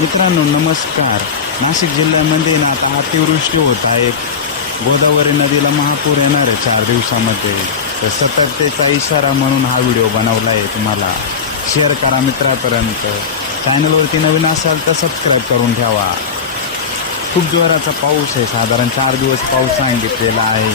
मित्रांनो नमस्कार. नाशिक जिल्ह्यामध्ये ना आता अतिवृष्टी होत आहे. गोदावरी नदीला महापूर येणार आहे 4 दिवसामध्ये. तर सतर्कतेचा इशारा म्हणून हा व्हिडिओ बनवला आहे. तुम्हाला शेअर करा मित्रापर्यंत. चॅनलवरती नवीन असाल तर सबस्क्राईब करून ठेवा. खूप जोराचा पाऊस आहे. साधारण 4 दिवस पाऊस सांगितलेला आहे.